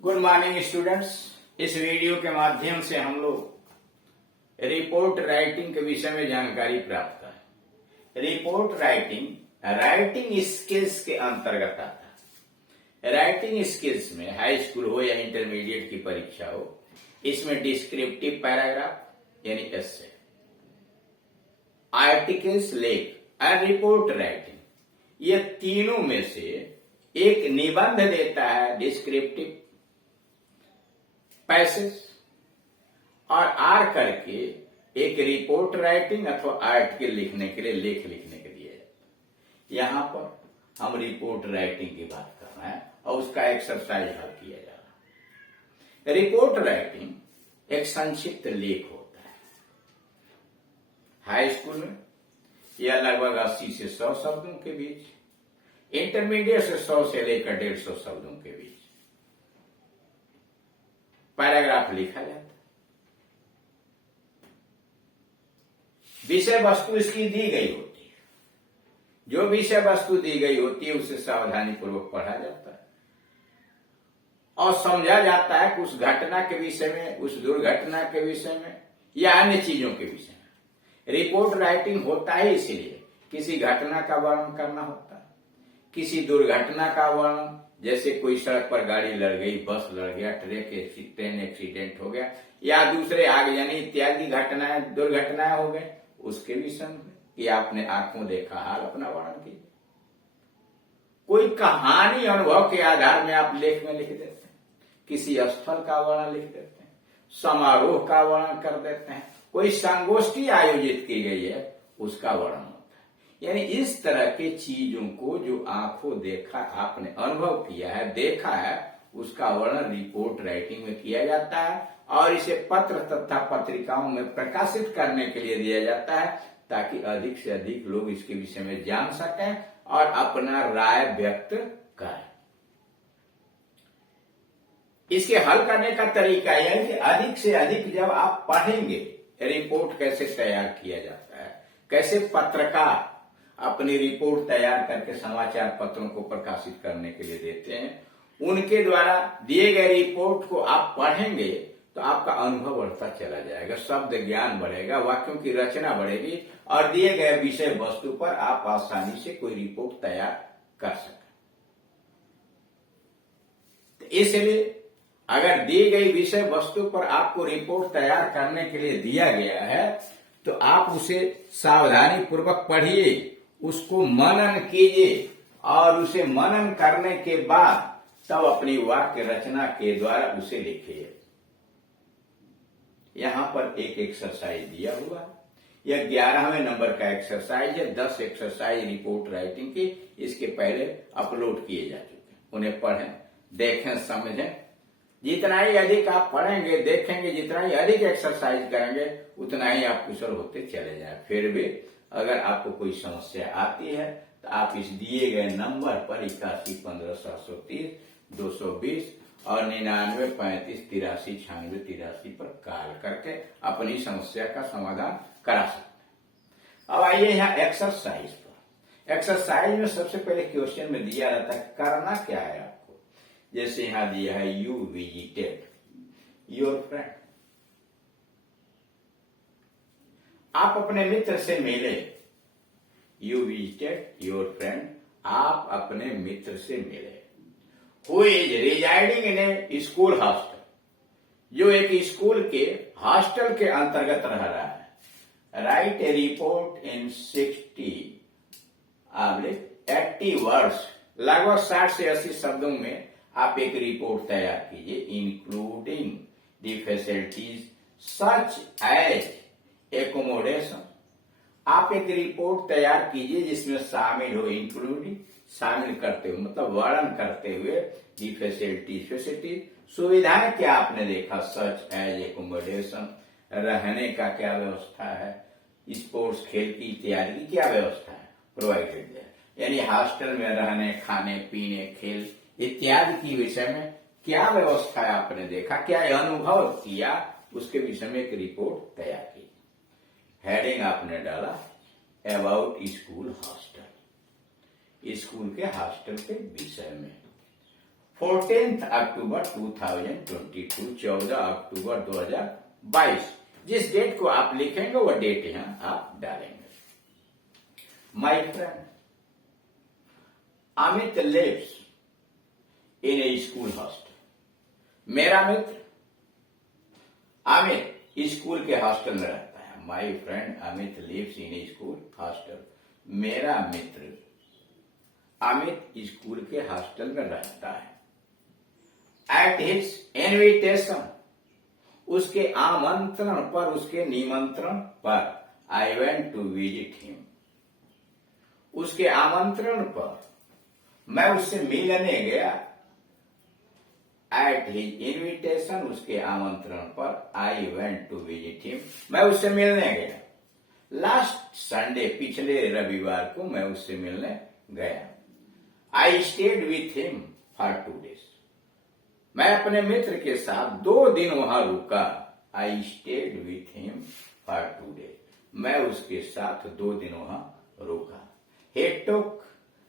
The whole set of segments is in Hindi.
Good morning students. इस वीडियो के माध्यम से हम लोग रिपोर्ट राइटिंग के विषय में जानकारी प्राप्त करें। रिपोर्ट राइटिंग स्किल्स के अंतर्गत आता है। राइटिंग स्किल्स में हाई स्कूल हो या इंटरमीडिएट की परीक्षा हो, इसमें डिस्क्रिप्टिव पैराग्राफ यानी एसे, आर्टिकल्स, लेख और रिपोर्ट राइटिंग, ये तीनों में से एक निबंध देता है डिस्क्रिप्टिव पैसेज, और आर करके एक रिपोर्ट राइटिंग अथवा आर्टिकल लिखने के लिए, लेख लिखने के लिए जाता है। यहां पर हम रिपोर्ट राइटिंग की बात कर रहे हैं और उसका एक्सरसाइज हल किया जा रहा है। रिपोर्ट राइटिंग एक संक्षिप्त लेख होता है। हाई स्कूल में यह लगभग 80 से 100 शब्दों के बीच, इंटरमीडिएट से 100 से लेकर 150 शब्दों के बीच पैराग्राफ लिखा जाता है। विषय वस्तु इसकी दी गई होती है। जो विषय वस्तु दी गई होती है उसे सावधानी पूर्वक पढ़ा जाता है और समझा जाता है कि उस घटना के विषय में, उस दुर्घटना के विषय में या अन्य चीजों के विषय में। रिपोर्ट राइटिंग होता है इसलिए किसी घटना का वर्णन करना होता है, किसी दुर्घटना का वर्णन, जैसे कोई सड़क पर गाड़ी लड़ गई, बस लड़ गया, ट्रेन एक्सीडेंट हो गया या दूसरे आगजनी इत्यादि घटनाएं, दुर्घटनाएं हो गई, उसके विषय में कि आपने आंखों देखा हाल अपना वर्णन कीजिए। कोई कहानी अनुभव के आधार में आप लेख में लिख देते हैं, किसी स्थल का वर्णन लिख देते हैं, समारोह का वर्णन कर देते हैं, कोई संगोष्ठी आयोजित की गई है उसका वर्णन। यानी इस तरह के चीजों को जो आंखों देखा, आपने अनुभव किया है, देखा है, उसका वर्णन रिपोर्ट राइटिंग में किया जाता है और इसे पत्र तथा पत्रिकाओं में प्रकाशित करने के लिए दिया जाता है ताकि अधिक से अधिक लोग इसके विषय में जान सकें और अपना राय व्यक्त करें। इसके हल करने का तरीका यह है कि अधिक से अधिक जब आप पढ़ेंगे रिपोर्ट कैसे तैयार किया जाता है, कैसे पत्रकार अपनी रिपोर्ट तैयार करके समाचार पत्रों को प्रकाशित करने के लिए देते हैं, उनके द्वारा दिए गए रिपोर्ट को आप पढ़ेंगे तो आपका अनुभव बढ़ता चला जाएगा, शब्द ज्ञान बढ़ेगा, वाक्यों की रचना बढ़ेगी और दिए गए विषय वस्तु पर आप आसानी से कोई रिपोर्ट तैयार कर सकें। तो इसलिए अगर दी गई विषय वस्तु पर आपको रिपोर्ट तैयार करने के लिए दिया गया है तो आप उसे सावधानी पूर्वक पढ़िए, उसको मनन कीजिए और उसे मनन करने के बाद तब अपनी वाक्य रचना के द्वारा उसे लिखिए। यहां पर एक एक्सरसाइज दिया हुआ है। यह 11वें नंबर का एक्सरसाइज है। 10 एक्सरसाइज रिपोर्ट राइटिंग की इसके पहले अपलोड किए जा चुके हैं। उन्हें पढ़ें, देखें, समझें। जितना ही अधिक आप पढ़ेंगे, देखेंगे, जितना ही अधिक एक्सरसाइज करेंगे उतना ही आप कुशल होते चले जाए। फिर भी अगर आपको कोई समस्या आती है तो आप इस दिए गए नंबर पर 81 15 730 220 और 99 35 83 96 83 पर कॉल करके अपनी समस्या का समाधान करा सकते हैं। अब आइए यहाँ एक्सरसाइज पर। एक्सरसाइज में सबसे पहले क्वेश्चन में दिया रहता है करना क्या है आपको। जैसे यहाँ दिया है यू विजिटेड योर फ्रेंड, आप अपने मित्र से मिले। यू विजिटेड योर फ्रेंड, आप अपने मित्र से मिले। Who is residing in a school hostel, जो एक स्कूल के हॉस्टल के अंतर्गत रह रहा है। राइट ए रिपोर्ट इन 80 वर्ड्स, लगभग 60 से 80 शब्दों में आप एक रिपोर्ट तैयार कीजिए। Including the facilities such as accommodation, आप एक रिपोर्ट तैयार कीजिए जिसमें शामिल हो, इंक्लूडिंग शामिल करते हुए, मतलब वर्णन करते हुए, दी फैसिलिटीज सुविधाएं क्या आपने देखा, सच एज एकोमोडेशन, रहने का क्या व्यवस्था है, स्पोर्ट्स खेल की इत्यादि की क्या व्यवस्था है प्रोवाइडेड है। यानी हॉस्टल में रहने, खाने पीने, खेल इत्यादि की विषय में क्या व्यवस्था है आपने देखा, क्या अनुभव किया, उसके विषय में एक रिपोर्ट तैयार की। हेडिंग आपने डाला अबाउट स्कूल हॉस्टल, स्कूल के हॉस्टल के विषय में। 14 अक्टूबर 2022, 14 अक्टूबर 2022। जिस डेट को आप लिखेंगे वो डेट यहां आप डालेंगे। My friend Amit lives in a school hostel. मेरा मित्र अमित स्कूल के हॉस्टल में रहता है। My friend Amit lives in a school hostel. मेरा मित्र अमित स्कूल के हॉस्टल में रहता है। एट हिज इनविटेशन, उसके आमंत्रण पर, उसके निमंत्रण पर, I went to visit him, उसके आमंत्रण पर मैं उससे मिलने गया। एट हिज इनविटेशन, उसके आमंत्रण पर, I went to visit him, मैं उससे मिलने गया। लास्ट संडे, पिछले रविवार को मैं उससे मिलने गया। I stayed with him for 2 days, मैं अपने मित्र के साथ 2 दिन वहां रुका। I stayed with him for 2 days, मैं उसके साथ 2 दिन वहां रुका। He took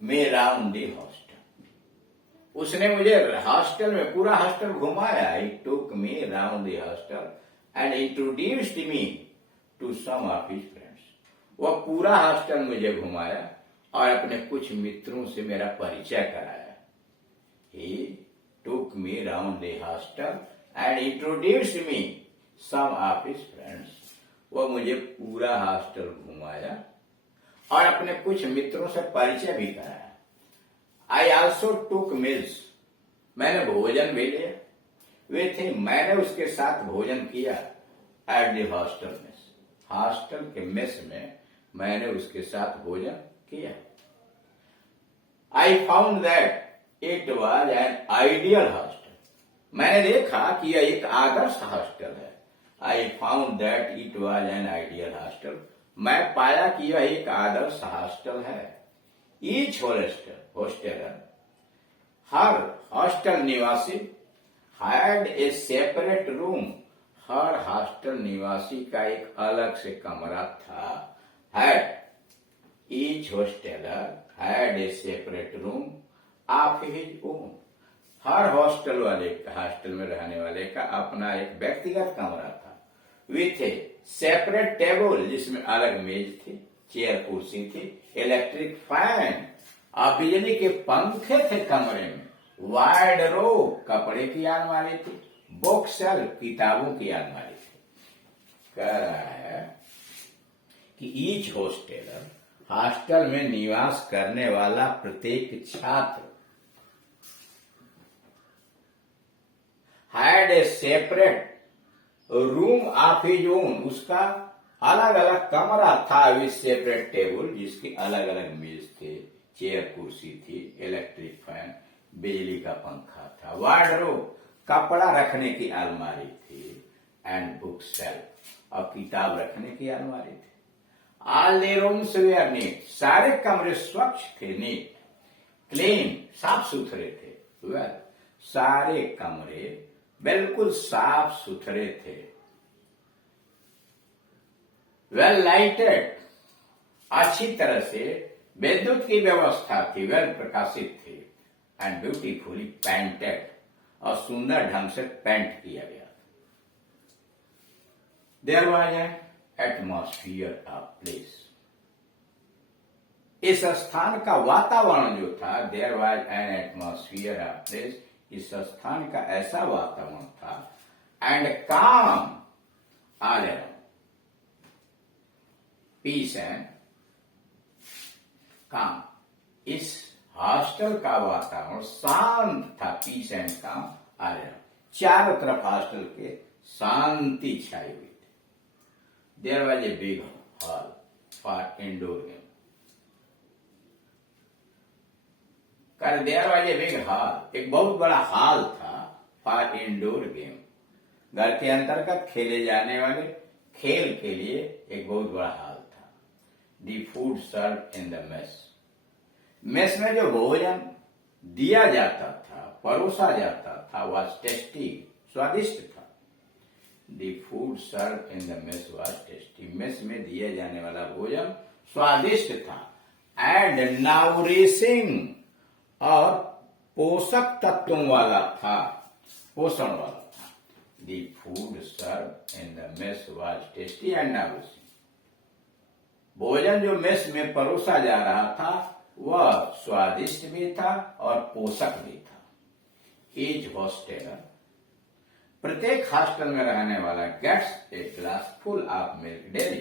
me round the hostel, उसने मुझे हॉस्टल में, पूरा हॉस्टल घुमाया। He took me round the hostel and introduced me to some of his friends, वह पूरा हॉस्टल मुझे घुमाया और अपने कुछ मित्रों से मेरा परिचय कराया। He took me round the hostel and introduced me some of his friends, वह मुझे पूरा हॉस्टल घुमाया और अपने कुछ मित्रों से परिचय भी कराया। आई ऑल्सो टुक मील्स, मैंने भोजन भी लिया। विथ हिम, मैंने उसके साथ भोजन किया। At the hostel mess, hostel के मेस में मैंने उसके साथ भोजन किया। I found that it was an ideal hostel, मैंने देखा कि यह एक आदर्श हॉस्टल है। I found that it was an ideal hostel, मैं पाया कि यह एक आदर्श हॉस्टल है। ईच हॉस्टलर, हर हॉस्टल निवासी, had a separate room, her hostel निवासी का एक अलग से कमरा था। Had, each hosteller had a separate room of his own, her hostel में रहने वाले का अपना एक व्यक्तिगत कमरा था। विथ ए सेपरेट टेबल, जिसमें अलग मेज थी, चेयर कुर्सी थी, इलेक्ट्रिक फैन और बिजली के पंखे थे कमरे में। वाइड रो, कपड़े की अलमारी थी। बुक शेल्फ, किताबों की अलमारी थी। कह रहा है कि ईच हॉस्टलर, हॉस्टल में निवास करने वाला प्रत्येक छात्र, had a separate room of his own, उसका अलग अलग कमरा था। विथ सेपरेट टेबल, जिसकी अलग अलग मेज थे, चेयर कुर्सी थी, इलेक्ट्रिक फैन, बिजली का पंखा था। वार्डरोब, कपड़ा रखने की अलमारी थी। एंड बुक शेल्फ, और किताब रखने की अलमारी थी। All the rooms were neat, सारे कमरे स्वच्छ थे, नीट, क्लीन, साफ सुथरे थे। वेल, सारे कमरे बिल्कुल साफ सुथरे थे। वेल लाइटेड, अच्छी तरह से विद्युत की व्यवस्था थी। वेल प्रकाशित थी। एंड ब्यूटीफुली पेंटेड, और सुंदर ढंग से पेंट किया गया। There was an atmosphere of place, इस स्थान का वातावरण जो था, there was an atmosphere of place, इस स्थान का ऐसा वातावरण था। And calm all around, piece and काम, इस हॉस्टल का वातावरण शांत था। Peace and calm all around, चारों तरफ हॉस्टल के शांति छाई हुई थी। There was a big hall for indoor game, there was a big hall, एक बहुत बड़ा हॉल था। फॉर इंडोर गेम, घर के अंतर्गत खेले जाने वाले खेल के लिए एक बहुत बड़ा हॉल था। The food served in the mess, mess में जो भोजन दिया जाता था, परोसा जाता था, वह टेस्टी, स्वादिष्ट था। The food served in the mess was tasty, mess में दिए जाने वाला भोजन स्वादिष्ट था। एंड नाउरिशिंग, और पोषक तत्वों वाला था, पोषण वाला था। The food served in the mess was tasty and nourishing. भोजन जो मेस में परोसा जा रहा था वह स्वादिष्ट भी था और पोषक भी था। ईच हॉस्टेलर, प्रत्येक हॉस्टल में रहने वाला, gets a glass full of milk daily.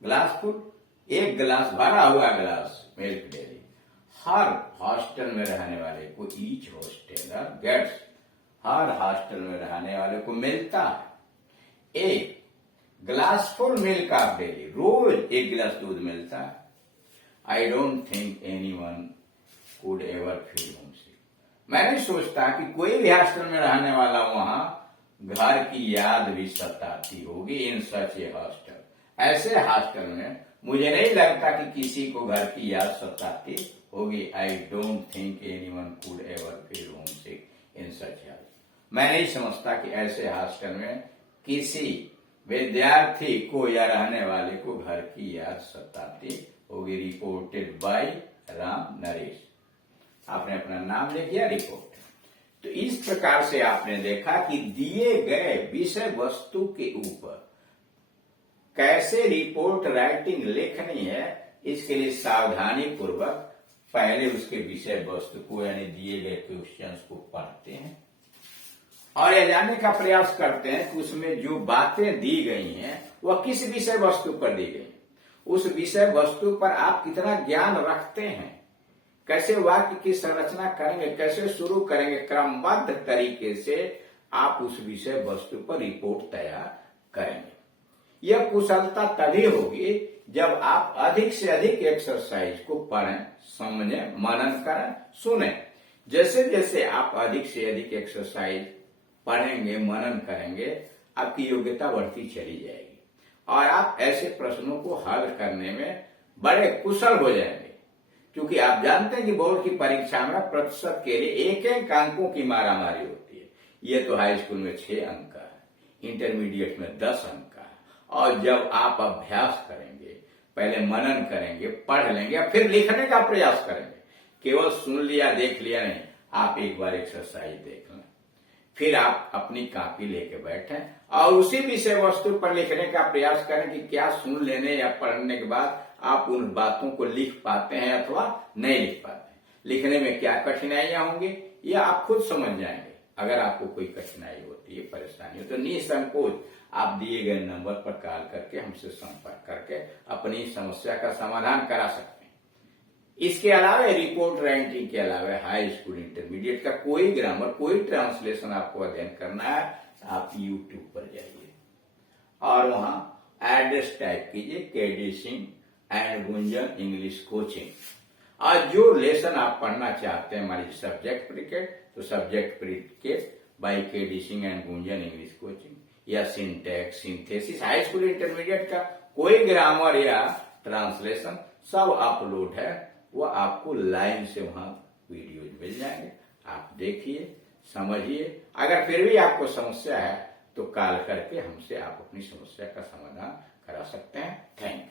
Glass full, एक गिलास, भरा हुआ गिलास मिल्क डेली। हर हॉस्टल में रहने वाले को, ईच हॉस्टेलर गेट्स, हर हॉस्टल में रहने वाले को मिलता है एक glass full milk of daily, रोज एक गिलास दूध मिलता है। I don't think anyone could ever feel homesick. मैं नहीं सोचता कि कोई भी हॉस्टल में रहने वाला वहां घर की याद भी सताती होगी। इन सच ए हॉस्टल, ऐसे हॉस्टल में मुझे नहीं लगता कि किसी को घर की याद सताती होगी। I don't think anyone could ever feel homesick in such a, मैं नहीं समझता कि ऐसे हॉस्टल में किसी विद्यार्थी को या रहने वाले को घर की याद सताती होगी। Reported by Ram Naresh. आपने अपना नाम लिख दिया, रिपोर्ट। तो इस प्रकार से आपने देखा कि दिए गए विषय वस्तु के ऊपर कैसे रिपोर्ट राइटिंग लिखनी है, इसके लिए सावधानी पूर्वक पहले उसके विषय वस्तु को यानी दिए गए क्वेश्चंस को पढ़ते हैं और यह जानने का प्रयास करते हैं कि उसमें जो बातें दी गई हैं वह किस विषय वस्तु पर दी गई, उस विषय वस्तु पर आप कितना ज्ञान रखते हैं, कैसे वाक्य की संरचना करेंगे, कैसे शुरू करेंगे, क्रमबद्ध तरीके से आप उस विषय वस्तु पर रिपोर्ट तैयार करेंगे। यह कुशलता तभी होगी जब आप अधिक से अधिक एक्सरसाइज को पढ़ें, समझें, मनन करें, सुनें। जैसे जैसे आप अधिक से अधिक एक्सरसाइज पढ़ेंगे, मनन करेंगे, आपकी योग्यता बढ़ती चली जाएगी और आप ऐसे प्रश्नों को हल करने में बड़े कुशल हो जाएंगे। क्योंकि आप जानते हैं कि बोर्ड की परीक्षा में प्रतिशत के लिए एक एक अंकों की मारामारी होती है। ये तो हाई स्कूल में 6 अंक का है, इंटरमीडिएट में 10 अंक का है। और जब आप अभ्यास करेंगे, पहले मनन करेंगे, पढ़ लेंगे और फिर लिखने का प्रयास करेंगे, केवल सुन लिया देख लिया नहीं, आप एक बार एक्सरसाइज देख लें, फिर आप अपनी कॉपी लेके बैठें और उसी विषय वस्तु पर लिखने का प्रयास करें कि क्या सुन लेने या पढ़ने के बाद आप उन बातों को लिख पाते हैं अथवा नहीं लिख पाते हैं। लिखने में क्या कठिनाइयां होंगी यह आप खुद समझ जाएंगे। अगर आपको कोई कठिनाई होती है, परेशानी हो, तो निसंकोच आप दिए गए नंबर पर कॉल करके हमसे संपर्क करके अपनी समस्या का समाधान करा सकते हैं। इसके अलावा रिपोर्ट राइटिंग के अलावा हाई स्कूल इंटरमीडिएट का कोई ग्रामर, कोई ट्रांसलेशन आपको अध्ययन करना है, आप यूट्यूब पर जाइए और वहां एड्रेस टाइप कीजिए KD Singh and Gunjan English coaching. आज जो लेसन आप पढ़ना चाहते हैं हमारी सब्जेक्ट प्रिकेट, तो subject predicate by KD Singh and Gunjan English coaching, या syntax, synthesis, high school intermediate का कोई ग्रामर या ट्रांसलेशन सब अपलोड है, वो आपको लाइन से वहां वीडियोज मिल जाएंगे। आप देखिए, समझिए। अगर फिर भी आपको समस्या है तो कॉल करके हमसे आप अपनी समस्या का समाधान करा सकते हैं। Thank you.